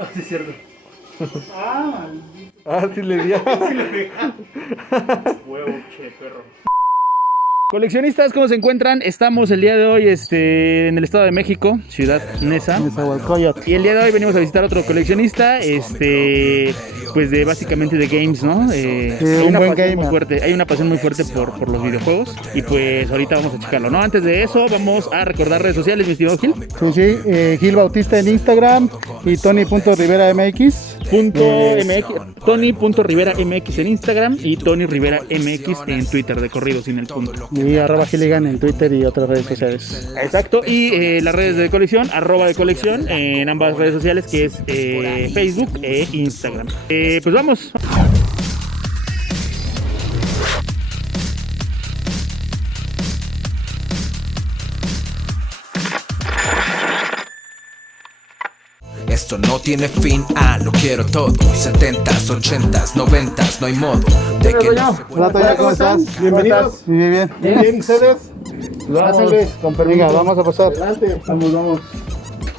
Ah, sí, es cierto. Sí le di. Sí le pega. Huevo, che, perro. Coleccionistas, ¿cómo se encuentran? Estamos el día de hoy en el Estado de México, Ciudad Neza. Y el día de hoy venimos a visitar otro coleccionista, pues de básicamente de games, ¿no? Hay una pasión muy fuerte, hay una pasión muy fuerte por los videojuegos. Y pues ahorita vamos a checarlo, ¿no? Antes de eso, vamos a recordar redes sociales, mi estimado Gil. Sí, Gil Bautista en Instagram y Tony.RiveraMX. Tony.RiveraMX en Instagram y Tony Rivera MX en Twitter, de corrido sin el punto. Y @Gilligan en Twitter y otras redes sociales. Exacto, y las redes de colección, @de colección en ambas redes sociales, que es Facebook e Instagram. Pues vamos. Esto no tiene fin, lo quiero todo. 70s, 80s, 90s, no hay modo de que no se Hola, Toño, ¿cómo estás? Bienvenidos. Bien. Bien, ¿ustedes? Vamos, con permiso. Venga, vamos a pasar. Adelante. Vamos.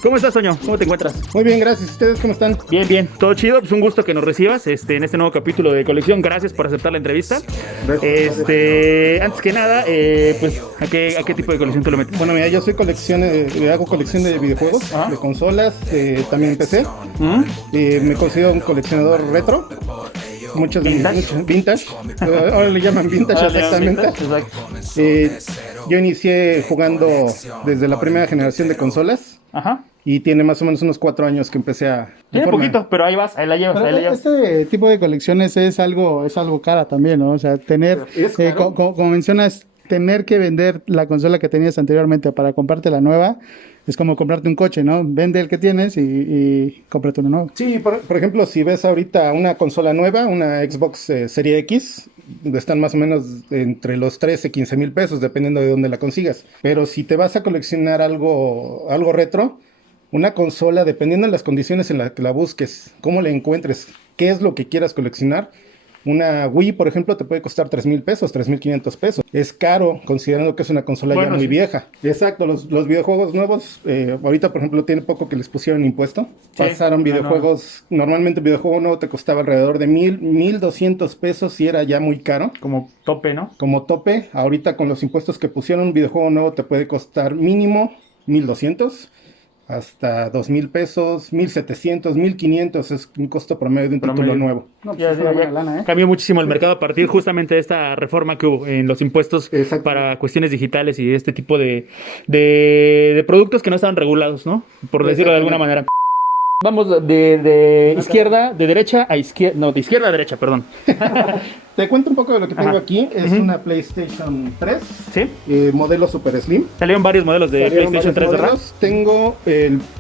¿Cómo estás, Toño? ¿Cómo te encuentras? Muy bien, gracias. ¿Ustedes cómo están? Bien, todo chido. Pues un gusto que nos recibas en este nuevo capítulo de colección. Gracias por aceptar la entrevista. Antes que nada, pues ¿a qué tipo de colección tú lo metes? Bueno, mira, yo soy hago colección de videojuegos, de consolas, también PC. Me considero un coleccionador retro. Muchos vintage. Ahora le llaman vintage, exactamente. Yo inicié jugando desde la primera generación de consolas. Ajá. Y tiene más o menos unos 4 años que empecé a... Tiene poquito, pero ahí vas, ahí la llevas. Este tipo de colecciones es algo cara también, ¿no? O sea, tener, como mencionas, tener que vender la consola que tenías anteriormente para comprarte la nueva, es como comprarte un coche, ¿no? Vende el que tienes y cómprate uno nuevo. Sí, por ejemplo, si ves ahorita una consola nueva, una Xbox Serie X, están más o menos entre los 13, 15 mil pesos, dependiendo de dónde la consigas. Pero si te vas a coleccionar algo retro, una consola, dependiendo de las condiciones en las que la busques, cómo la encuentres, qué es lo que quieras coleccionar. Una Wii, por ejemplo, te puede costar 3 mil pesos, 3,500 pesos. Es caro, considerando que es una consola ya muy vieja. Exacto, los videojuegos nuevos, ahorita, por ejemplo, tiene poco que les pusieron impuesto. Pasaron videojuegos, normalmente un videojuego nuevo te costaba alrededor de 1,200 pesos y era ya muy caro. Como tope, ¿no? Como tope, ahorita con los impuestos que pusieron, un videojuego nuevo te puede costar mínimo 1,200 hasta 2,000 pesos, 1,700, 1,500 es un costo promedio de un título nuevo. No, pues Ya cambió muchísimo el mercado a partir justamente de esta reforma que hubo en los impuestos para cuestiones digitales y este tipo de productos que no estaban regulados, ¿no? Por decirlo de alguna manera. Vamos de izquierda, de derecha a izquierda, no, de izquierda a derecha, perdón. Te cuento un poco de lo que tengo aquí. Es una PlayStation 3, ¿Sí? Modelo Super Slim. Salieron varios modelos de PlayStation 3 de RAM. Tengo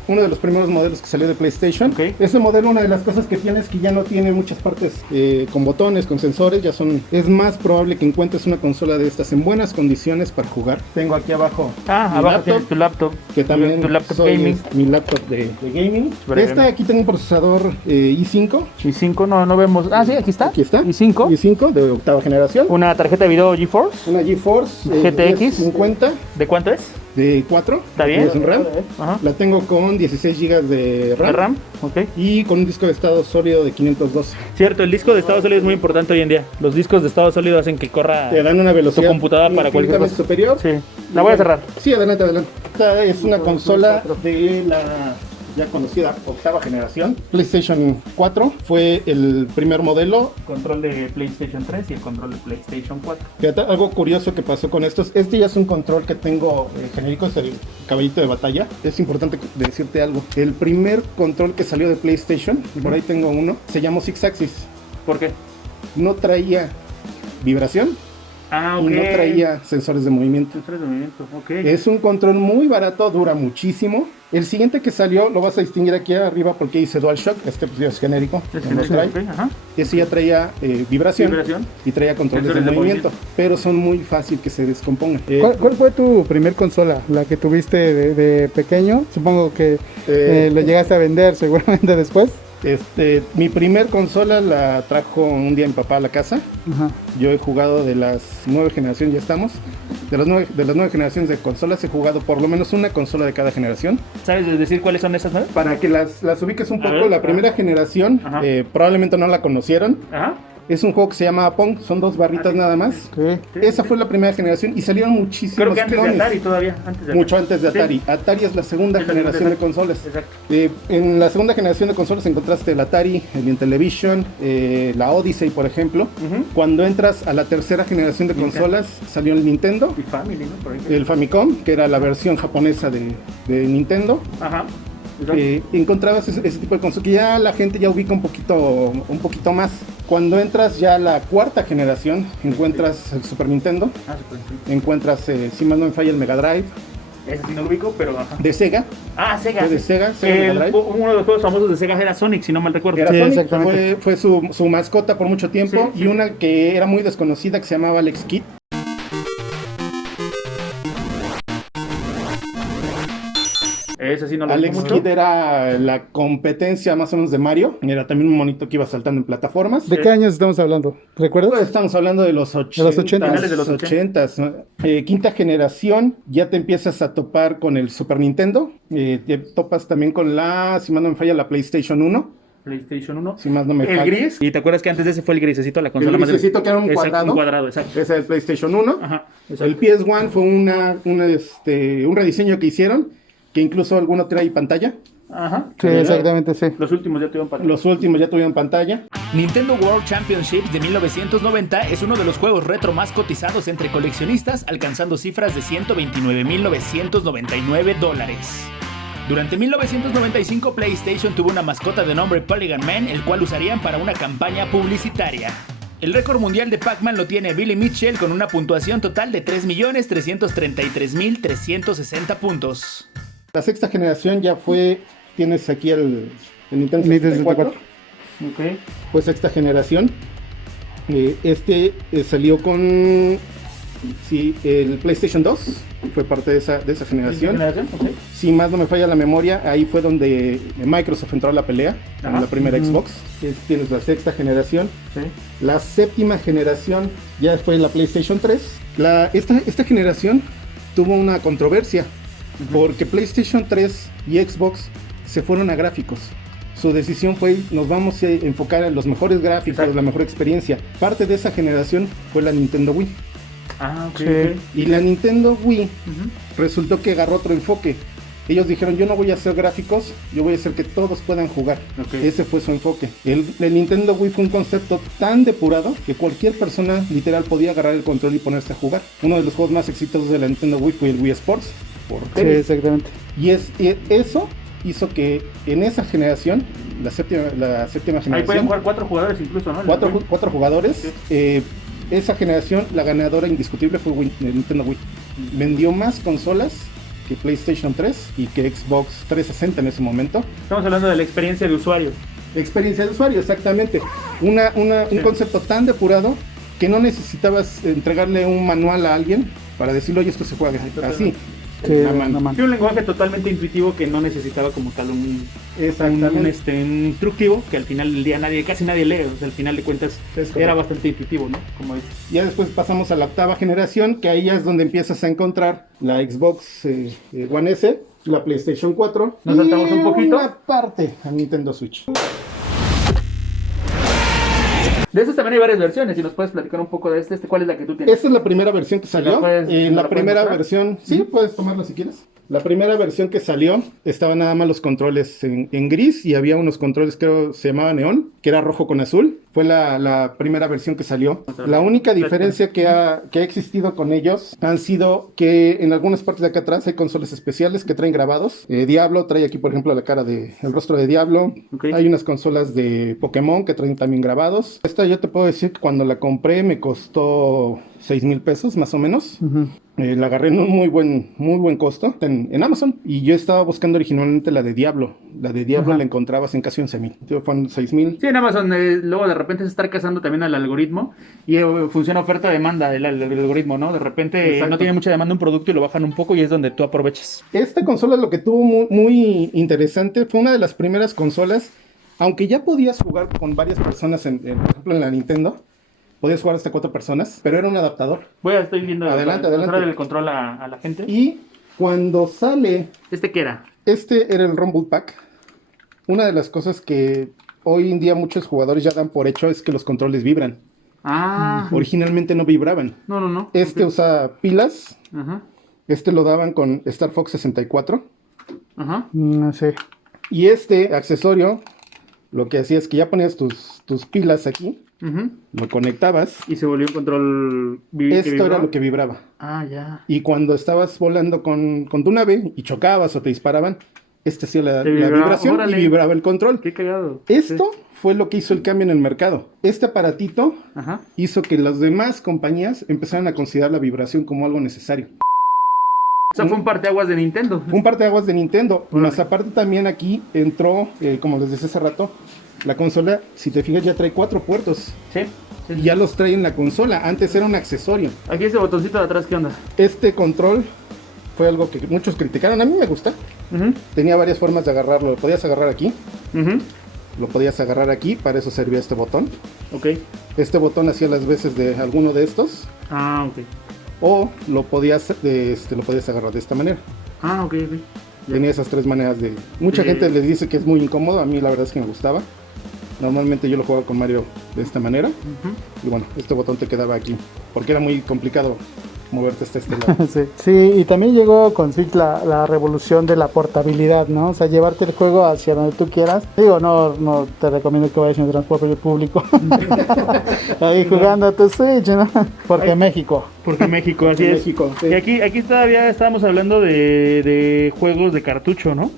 uno de los primeros modelos que salió de PlayStation. Okay. Ese modelo, una de las cosas que tiene es que ya no tiene muchas partes con botones, con sensores. Es más probable que encuentres una consola de estas en buenas condiciones para jugar. Tengo aquí abajo abajo tienes tu laptop. Que también tu laptop gaming. Mi laptop de gaming. Aquí tengo un procesador i5. i5, no vemos. Sí, aquí está. Aquí está. i5 de octava generación. Una tarjeta de video GeForce. Una GeForce GTX 50. ¿De cuánto es? De 4. ¿Está bien? RAM. La tengo con 16 GB de RAM. Ok. Y con un disco de estado sólido de 512. Cierto, el disco de estado sólido es muy importante hoy en día. Los discos de estado sólido hacen que corra. Te dan una velocidad tu computadora para cualquier cosa superior. Sí. La voy a cerrar. Sí, adelante. Esta es una consola de la ya conocida octava generación. PlayStation 4 fue el primer modelo. Control de PlayStation 3 y el control de PlayStation 4. Fíjate, algo curioso que pasó con estos. Este ya es un control que tengo genérico, es el caballito de batalla. Es importante decirte algo. El primer control que salió de PlayStation, y por ahí tengo uno, se llamó Six Axis. ¿Por qué? No traía vibración. Ok. Y no traía sensores de movimiento. Ok. Es un control muy barato, dura muchísimo. El siguiente que salió, lo vas a distinguir aquí arriba porque dice DualShock. Este pues ya es genérico. Ese ya traía vibración y traía controles de movimiento. Pero son muy fácil que se descompongan. ¿Cuál fue tu primer consola? ¿La que tuviste de pequeño? Supongo que lo llegaste a vender seguramente después. Mi primer consola la trajo un día mi papá a la casa. Yo he jugado de las 9 generaciones, ya estamos. de las 9 generaciones de consolas he jugado por lo menos una consola de cada generación. ¿Sabes decir cuáles son esas 9? Para que las ubiques un A poco, ver, la primera generación Ajá. probablemente no la conocieron. Ajá. Es un juego que se llama Pong, son 2 barritas nada más. Sí. Esa fue la primera generación y salieron muchísimos Creo que antes clones. de Atari todavía. Mucho antes de Atari. Sí. Atari es la segunda Es la generación segunda, de consolas. Exacto. En la segunda generación de consolas encontraste el Atari, el Intellivision, la Odyssey, por ejemplo. Ujú. Cuando entras a la tercera generación de Nintendo. consolas, salió el Nintendo, Y Family, ¿no? Por ahí. el Famicom, que era la versión japonesa de Nintendo. Ajá. Exacto. Encontrabas ese tipo de consolas que ya la gente ya ubica un poquito más. Cuando entras ya a la cuarta generación, encuentras el Super Nintendo, Super Nintendo. encuentras, si mal no me falla, el Mega Drive Ese sí no lo ubico, pero ajá. de Sega. Sega. Fue de Sega Mega Drive. Uno de los juegos famosos de Sega era Sonic, si no mal recuerdo. Era Sí, Sonic, exactamente. fue su mascota por mucho tiempo, Sí, y una que era muy desconocida que se llamaba Alex Kidd. Ese sí no lo Alex ubico mucho. Kidd era la competencia más o menos de Mario. Era también un monito que iba saltando en plataformas. ¿De qué años estamos hablando? ¿Recuerdas? Pues estamos hablando de los 80. los 80. Finales de los 80s, ¿no? Quinta generación, ya te empiezas a topar con el Super Nintendo. Te topas también con si más no me falla, la PlayStation 1. PlayStation 1. Si más no me falla. El gris. Y te acuerdas que antes de ese fue el grisecito, la consola El más grisecito que era un Exacto, cuadrado. Un cuadrado, exacto. Ese es el PlayStation 1. Ajá. El PS1 fue un rediseño que hicieron, que incluso alguno trae pantalla. Ajá. Sí, exactamente, sí. Los últimos ya tuvieron para. Los últimos ya tuvieron pantalla. Nintendo World Championship de 1990 es uno de los juegos retro más cotizados entre coleccionistas, alcanzando cifras de $129,999. Durante 1995, PlayStation tuvo una mascota de nombre Polygon Man, el cual usarían para una campaña publicitaria. El récord mundial de Pac-Man lo tiene Billy Mitchell con una puntuación total de 3.333.360 puntos. La sexta generación ya tienes aquí el Nintendo Nintendo 64. Ok. Fue sexta generación. Salió con el PlayStation 2, fue parte de esa generación. Ok. Si más no me falla la memoria, ahí fue donde Microsoft entró a la pelea, con Ajá. la primera Xbox. Tienes la sexta generación. Sí. La séptima generación ya fue la PlayStation 3. Esta generación tuvo una controversia, porque PlayStation 3 y Xbox se fueron a gráficos. Su decisión fue, nos vamos a enfocar en los mejores gráficos, Exacto. la mejor experiencia. Parte de esa generación fue la Nintendo Wii. Ok. Sí. Y la Nintendo Wii Ujú. resultó que agarró otro enfoque. Ellos dijeron, yo no voy a hacer gráficos, yo voy a hacer que todos puedan jugar. Ok. Ese fue su enfoque. El Nintendo Wii fue un concepto tan depurado que cualquier persona literal podía agarrar el control y ponerse a jugar. Uno de los juegos más exitosos de la Nintendo Wii fue el Wii Sports. Por Sí, tenis. exactamente. Y eso hizo que en esa generación, la séptima Ahí pueden generación, jugar 4 jugadores incluso, ¿no? cuatro jugadores, esa generación, la ganadora indiscutible fue el Nintendo Wii. Vendió más consolas que PlayStation 3 y que Xbox 360 en ese momento. Estamos hablando de la experiencia de usuario. Experiencia de usuario, exactamente. Un concepto tan depurado que no necesitabas entregarle un manual a alguien para decirle, oye, esto se juega así. Sí, La mano. no, man. Tiene un lenguaje totalmente intuitivo que no necesitaba como tal un instructivo que al final del día casi nadie lee. O sea, al final de cuentas Es correcto. era bastante intuitivo, ¿no? Como dices. Ya después pasamos a la octava generación, que ahí ya es donde empiezas a encontrar la Xbox One S, la PlayStation 4. Nos saltamos un poquito. Una parte a Nintendo Switch. De esas también hay varias versiones. Si nos puedes platicar un poco de ¿cuál es la que tú tienes? Esta es la primera versión que salió. ¿La puedes- me La la puedes primera mostrar? versión, sí, puedes tomarla si quieres. La primera versión que salió estaba nada más los controles en gris y había unos controles que se llamaban neón, que era rojo con azul. Fue la primera versión que salió. La única diferencia que ha existido con ellos han sido que en algunas partes de acá atrás hay consoles especiales que traen grabados. Diablo trae aquí, por ejemplo, el rostro de Diablo. Ok. Hay unas consolas de Pokémon que traen también grabados. Esta yo te puedo decir que cuando la compré me costó 6,000 pesos más o menos. Ujú. La agarré en un muy buen costo en Amazon. Y yo estaba buscando originalmente la de Diablo. La de Diablo Ajá. la encontrabas en casi 11,000. Fueron 6,000. Sí, en Amazon luego de repente se está cazando también al algoritmo y funciona oferta-demanda el algoritmo, ¿no? De repente Exacto. no tiene mucha demanda un producto y lo bajan un poco y es donde tú aprovechas. Esta consola lo que tuvo muy interesante fue una de las primeras consolas, aunque ya podías jugar con varias personas, por ejemplo en la Nintendo, Podías jugar hasta 4 personas, pero era un adaptador. Estoy viendo Adelante, para adelante. mostrar el control a la gente. Y cuando sale, ¿Este qué era? este era el Rumble Pack. Una de las cosas que hoy en día muchos jugadores ya dan por hecho es que los controles vibran. Ah, Originalmente no vibraban. no. Este Ok. usa pilas. Ajá, Este lo daban con Star Fox 64. ajá. No sé. Y este accesorio, lo que hacía es que ya ponías tus pilas aquí, Ujú. lo conectabas. Y se volvió un control que Esto era vibraba. lo que vibraba. Ah, ya. Y cuando estabas volando con tu nave y chocabas o te disparaban, este hacía la Te vibraba, vibración órale. y vibraba el control. Qué cagado. Esto fue lo que hizo el cambio en el mercado. Este aparatito Sí. Ajá. hizo que las demás compañías empezaran a considerar la vibración como algo necesario. O sea, fue un parteaguas de Nintendo. Un parteaguas de Nintendo. Órale. Más aparte también aquí entró, como les decía hace rato, la consola, si te fijas, ya trae 4 puertos. Sí. Y ya los trae en la consola. Antes era un accesorio. Aquí ese botoncito de atrás, ¿qué onda? Este control fue algo que muchos criticaron. A mí me gusta. Ujú, Tenía varias formas de agarrarlo. Lo podías agarrar aquí. ujú. Lo podías agarrar aquí. Para eso servía este botón. Ok. Este botón hacía las veces de alguno de estos. Ah, ok. O lo podías agarrar de esta manera. Ah, ok. Tenía esas 3 maneras de... Mucha Sí. gente les dice que es muy incómodo. A mí la verdad es que me gustaba. Normalmente yo lo jugaba con Mario de esta manera. Ujú. Y bueno, este botón te quedaba aquí. Porque era muy complicado moverte hasta este lado. Sí. Sí, y también llegó con Switch la revolución de la portabilidad, ¿no? O sea, llevarte el juego hacia donde tú quieras. Digo, no te recomiendo que vayas en transporte público. Ahí jugando a tu Switch, ¿no? Porque México. Porque México, así En es. México, sí. Y aquí todavía estábamos hablando de juegos de cartucho, ¿no?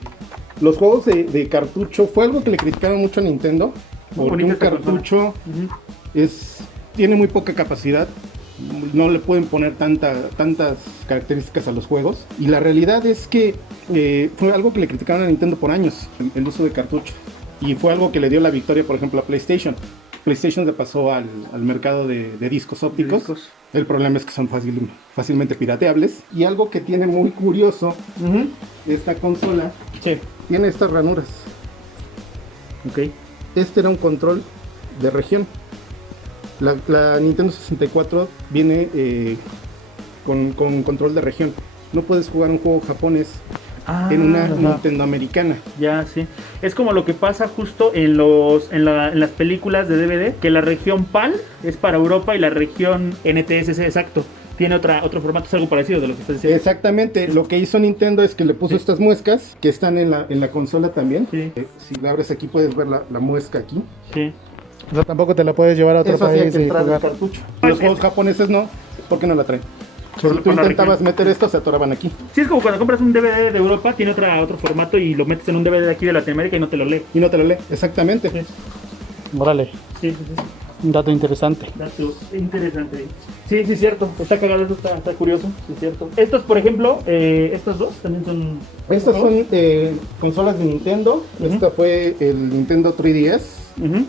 Los juegos de cartucho fue algo que le criticaron mucho a Nintendo. Muy Porque bonita un esta cartucho tiene muy poca capacidad. No le pueden poner tantas características a los juegos. Y la realidad es que fue algo que le criticaron a Nintendo por años, el uso de cartucho. Y fue algo que le dio la victoria, por ejemplo, a PlayStation. PlayStation se pasó al mercado de discos ópticos. discos. El problema es que son fácilmente pirateables. Y algo que tiene muy curioso esta consola, Sí. tiene estas ranuras. Ok. Este era un control de región. La Nintendo 64 viene con control de región. No puedes jugar un juego japonés en una Nintendo americana. Ya, sí. Es como lo que pasa justo en las películas de DVD, que la región PAL es para Europa y la región NTSC, exacto, tiene otro formato, es algo parecido de lo que estás diciendo. Exactamente, lo que hizo Nintendo es que le puso estas muescas que están en la consola también. Sí. Si la abres aquí puedes ver la muesca aquí. Sí. O sea, tampoco te la puedes llevar a otro Eso hacía país que y entrara el jugar. cartucho. Los juegos japoneses no, ¿por qué no la traen? Si Por tú la intentabas región. meter esto, se atoraban aquí. Sí, es como cuando compras un DVD de Europa, tiene otro formato y lo metes en un DVD de aquí de Latinoamérica y no te lo lee. Y no te lo lee, exactamente. Sí, Órale, sí, sí. un dato interesante. Dato interesante. Sí, sí, cierto. Está cagado, eso está curioso. Sí, cierto. Estos, por ejemplo, estos dos también son. Estas son consolas de Nintendo. Ujú. Esta fue el Nintendo 3DS. Ujú.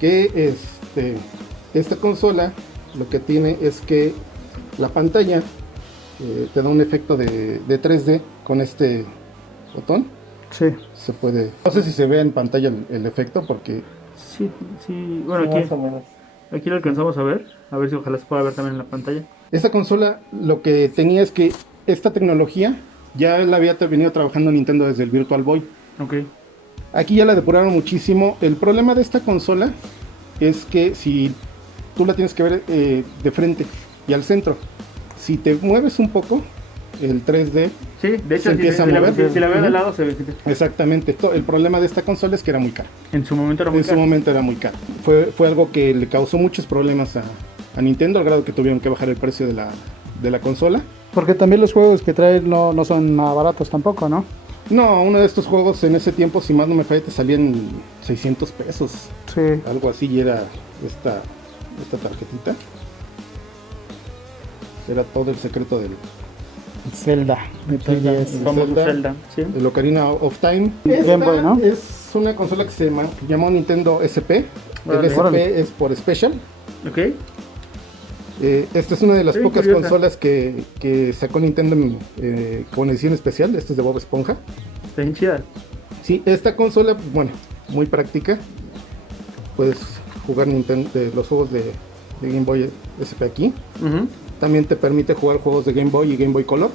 Que esta consola lo que tiene es que la pantalla te da un efecto de 3D con este botón. Sí. Se puede. No sé si se ve en pantalla el efecto porque. Sí, sí. Bueno, aquí lo alcanzamos a ver. A ver si ojalá se pueda ver también en la pantalla. Esta consola lo que tenía es que esta tecnología ya la había venido trabajando Nintendo desde el Virtual Boy. Ok. Aquí ya la depuraron muchísimo. El problema de esta consola es que si tú la tienes que ver de frente y al centro, si te mueves un poco, el 3D Sí, de hecho, Se empieza a si mover. la veo de Ujú. lado, se ve. exactamente. El problema de esta consola es que era muy cara. En su momento era muy En su caro. momento era muy cara. Fue algo que le causó muchos problemas a Nintendo, al grado que tuvieron que bajar el precio de la consola. Porque también los juegos que traen no son nada baratos tampoco, ¿no? No, uno de estos juegos en ese tiempo, si más no me falla, te salían 600 pesos. Sí. Algo así, y era esta tarjetita. Era todo el secreto del Zelda. De 3DS. El famoso Zelda. Zelda. Sí. Ocarina of Time. Game Boy, ¿no? Es una consola que se llamó Nintendo SP. Órale, El SP órale. es por Special. Ok. Esta es una de las Muy pocas curiosa. consolas que sacó Nintendo con edición especial. Esta es de Bob Esponja. Está bien chida. Sí, esta consola, bueno, muy práctica. Puedes jugar los juegos de de Game Boy SP aquí. Ujú. También te permite jugar juegos de Game Boy y Game Boy Color.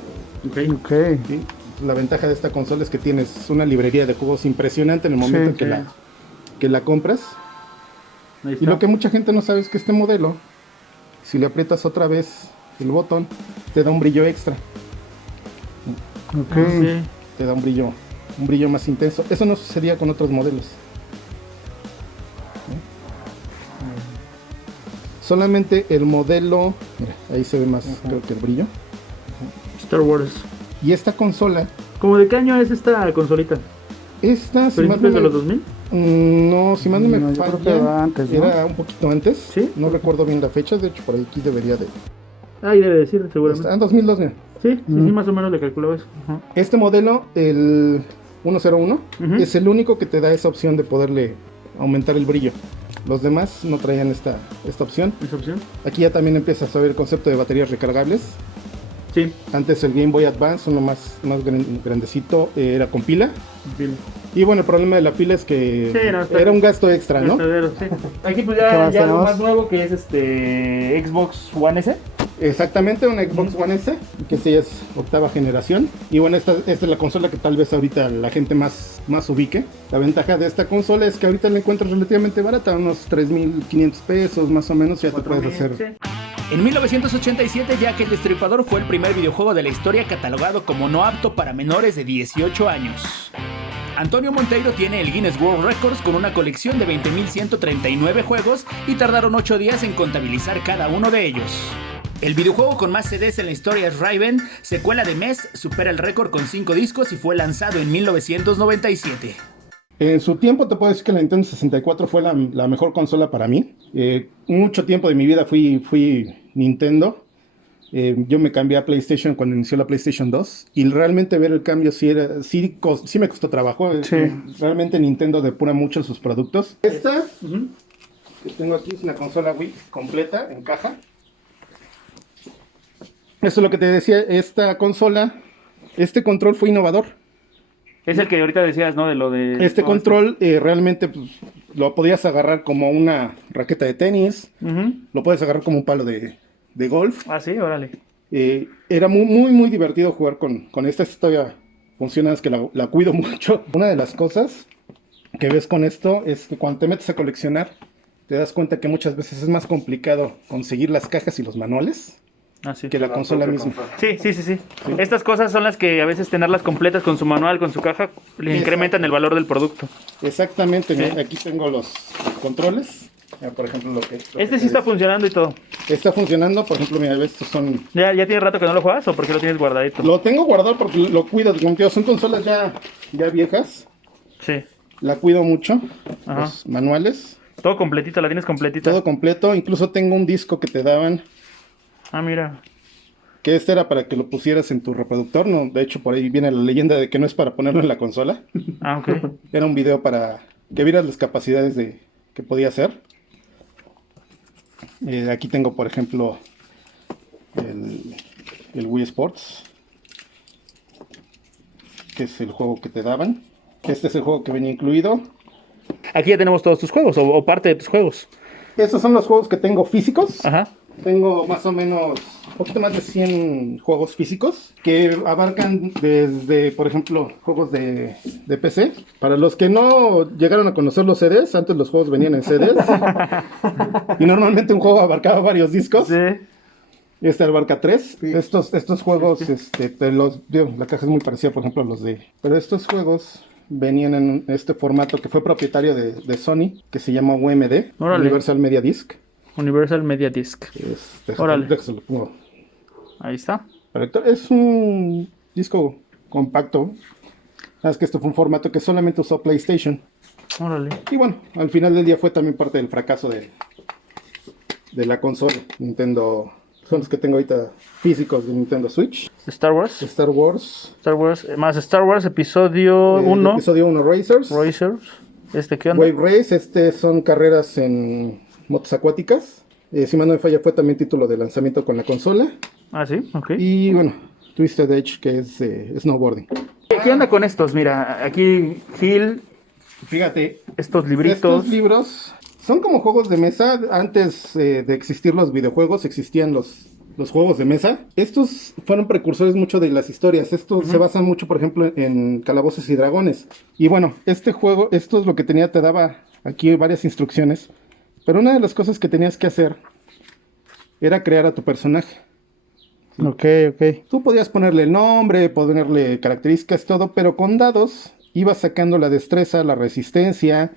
Ok. ¿Sí? La ventaja de esta consola es que tienes una librería de juegos impresionante en el momento Sí, que la compras. Ahí Y está. lo que mucha gente no sabe es que este modelo, si le aprietas otra vez el botón, te da un brillo extra. Ok. Sí. Te da un brillo más intenso. Eso no sucedía con otros modelos. Solamente el modelo, mira, ahí se ve más, creo que el brillo. Star Wars. Y esta consola, ¿Cómo de qué año es esta consolita? esta, si más ¿Principios de no los me, 2000? no, si más no me No, yo creo falla, que va antes, ¿no? era un poquito antes. ¿Sí? No recuerdo bien la fecha, de hecho por aquí debería de... Ahí debe decir, seguramente. Está en 2002, mira. Sí, sí, más o menos le calculaba eso. Ajá. Este modelo, el 101, Ujú. es el único que te da esa opción de poderle aumentar el brillo. Los demás no traían esta opción. ¿Esa opción? Aquí ya también empiezas a ver el concepto de baterías recargables. Sí. Antes el Game Boy Advance, uno más grandecito, era con pila. Bien. Y bueno, el problema de la pila es que Sí, no, está- era un gasto extra, ¿no? Gastadero, sí. Aquí pues ¿Qué ya, más ya algo tenemos? más nuevo que es Xbox One S. Exactamente, una Xbox One S, que sí es octava generación. Y bueno, esta es la consola que tal vez ahorita la gente más ubique. La ventaja de esta consola es que ahorita la encuentras relativamente barata, unos 3,500 pesos más o menos, ya te puedes hacer. Sí. En 1987, Jack el Destripador fue el primer videojuego de la historia catalogado como no apto para menores de 18 años. Antonio Monteiro tiene el Guinness World Records con una colección de 20.139 juegos y tardaron 8 días en contabilizar cada uno de ellos. El videojuego con más CDs en la historia es Raven, secuela de MES, supera el récord con 5 discos y fue lanzado en 1997. En su tiempo te puedo decir que la Nintendo 64 fue la mejor consola para mí. Mucho tiempo de mi vida fui Nintendo. Yo me cambié a PlayStation cuando inició la PlayStation 2 y realmente ver el cambio sí me costó trabajo. Sí. Realmente Nintendo depura mucho sus productos. Esta que tengo aquí es una consola Wii completa en caja. Eso es lo que te decía, esta consola, este control fue innovador. Es el que ahorita decías, ¿no? De lo de... Este todo control realmente pues, lo podías agarrar como una raqueta de tenis, esto. Ujú. lo puedes agarrar como un palo de golf. Ah, sí, órale. Era muy divertido jugar con esta. Esta todavía funciona, es que la cuido mucho. Una de las cosas que ves con esto es que cuando te metes a coleccionar, te das cuenta que muchas veces es más complicado conseguir las cajas y los manuales Ah, sí. que la consola misma. Sí. Estas cosas son las que a veces tenerlas completas con su manual, con su caja, le Exacto. incrementan el valor del producto. Exactamente, Sí. mira, aquí tengo los controles. Por ejemplo, lo que Este sí está funcionando y todo. está funcionando. Por ejemplo, mira, estos son... ¿Ya tiene rato que no lo juegas o por qué lo tienes guardadito? Lo tengo guardado porque lo cuido. Como te digo, son consolas ya viejas. Sí. La cuido mucho. Ajá. Los manuales. Todo completito, la tienes completita. Todo completo. Incluso tengo un disco que te daban. Ah, mira. Que este era para que lo pusieras en tu reproductor. No, de hecho, por ahí viene la leyenda de que no es para ponerlo en la consola. Ah, ok. Era un video para que vieras las capacidades que podía hacer. Aquí tengo, por ejemplo, el Wii Sports, que es el juego que te daban. Este es el juego que venía incluido. Aquí ya tenemos todos tus juegos o parte de tus juegos. Estos son los juegos que tengo físicos. Ajá. Tengo más o menos un poquito más de 100 juegos físicos que abarcan desde, por ejemplo, juegos de PC. Para los que no llegaron a conocer los CDs, antes los juegos venían en CDs. Y normalmente un juego abarcaba varios discos. Sí. Este abarca 3. Estos juegos, la caja es muy parecida, por ejemplo, a los de... Pero estos juegos venían en este formato que fue propietario de Sony, que se llama UMD, Órale. Universal Media Disc. Universal Media Disc. Órale. Déjase lo pongo. Ahí está. Perfecto. Es un disco compacto. Sabes que esto fue un formato que solamente usó PlayStation. Órale. Y bueno, al final del día fue también parte del fracaso de la consola. Nintendo. Son los que tengo ahorita físicos de Nintendo Switch. Star Wars. Star Wars. Más Star Wars, episodio 1. Episodio 1 Racers. Racers. ¿Qué onda? Wave Race. Son carreras en motos acuáticas. Si mal no me falla, fue también título de lanzamiento con la consola. Ah, sí, ok. Y bueno, Twisted Edge, que es snowboarding. ¿Qué onda con estos? Mira, aquí Gil, Fíjate, estos libritos. estos libros Son como juegos de mesa. Antes de existir los videojuegos, existían los juegos de mesa. Estos fueron precursores mucho de las historias. Estos se basan mucho, por ejemplo, en Calabozos y Dragones. Y bueno, este juego, esto es lo que tenía, te daba aquí varias instrucciones. Pero una de las cosas que tenías que hacer era crear a tu personaje. Ok. Tú podías ponerle el nombre, ponerle características, todo, pero con dados ibas sacando la destreza, la resistencia,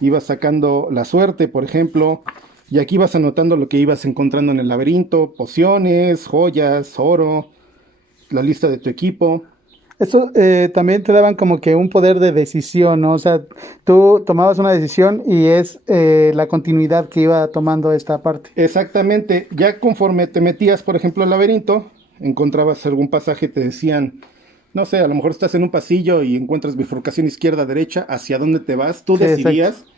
ibas sacando la suerte, por ejemplo, y aquí ibas anotando lo que ibas encontrando en el laberinto, pociones, joyas, oro, la lista de tu equipo. Esto también te daban como que un poder de decisión, ¿no? O sea, tú tomabas una decisión y es la continuidad que iba tomando esta parte. Exactamente, ya conforme te metías, por ejemplo, al laberinto, encontrabas algún pasaje, te decían, no sé, a lo mejor estás en un pasillo y encuentras bifurcación izquierda-derecha, ¿hacia dónde te vas? Tú Sí, decidías. exacto.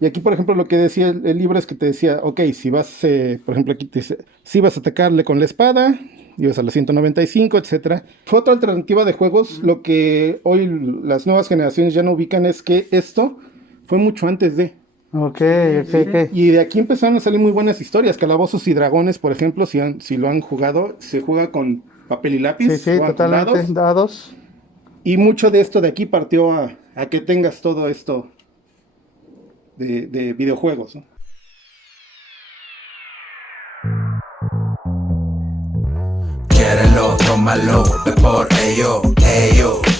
Y aquí, por ejemplo, lo que decía el libro es que te decía, ok, si vas, por ejemplo, aquí te dice, si vas a atacarle con la espada, ibas a la 195, etcétera. Fue otra alternativa de juegos. Lo que hoy las nuevas generaciones ya no ubican es que esto fue mucho antes de. Ok. Y de aquí empezaron a salir muy buenas historias. Calabozos y Dragones, por ejemplo, si lo han jugado, se juega con papel y lápiz. Sí, juega con totalmente. Dados. Y mucho de esto de aquí partió a que tengas todo esto de videojuegos, ¿no? Quiérelo, tómalo, ve por ello,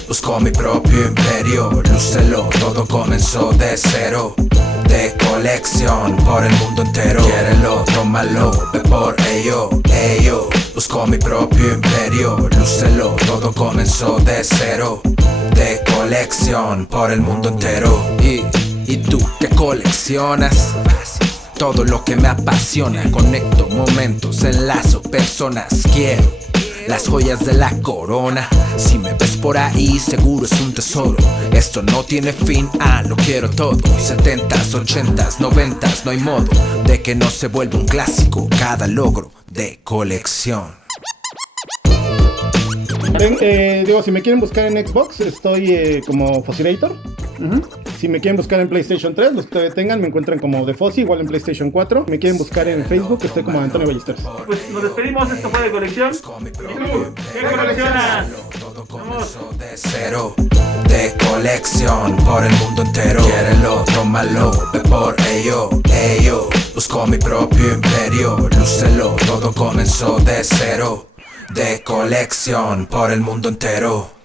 busco mi propio imperio, lúcelo, todo comenzó de cero, de colección por el mundo entero. Quiérelo, tómalo, ve por ello, busco mi propio imperio, lúcelo, todo comenzó de cero, de colección por el mundo entero. ¿Y tú qué coleccionas? Todo lo que me apasiona, conecto momentos, enlazo personas, quiero las joyas de la corona. Si me ves por ahí, seguro es un tesoro. Esto no tiene fin, lo quiero todo. 70s, 80s, 90s, no hay modo de que no se vuelva un clásico cada logro de colección. Si me quieren buscar en Xbox, estoy como Fossilator. Si me quieren buscar en PlayStation 3, los que todavía tengan, me encuentran como The Fossi, igual en PlayStation 4. Me quieren buscar en Facebook, estoy como Antonio Ballesteros. Pues nos despedimos, esto fue de colección. ¿Y tú? ¿Qué coleccionas? Todo comenzó de cero, de colección por el mundo entero. Quiérelo, tómalo, ve por ello, busco mi propio imperio, lúcelo, todo comenzó de cero, de colección por el mundo entero.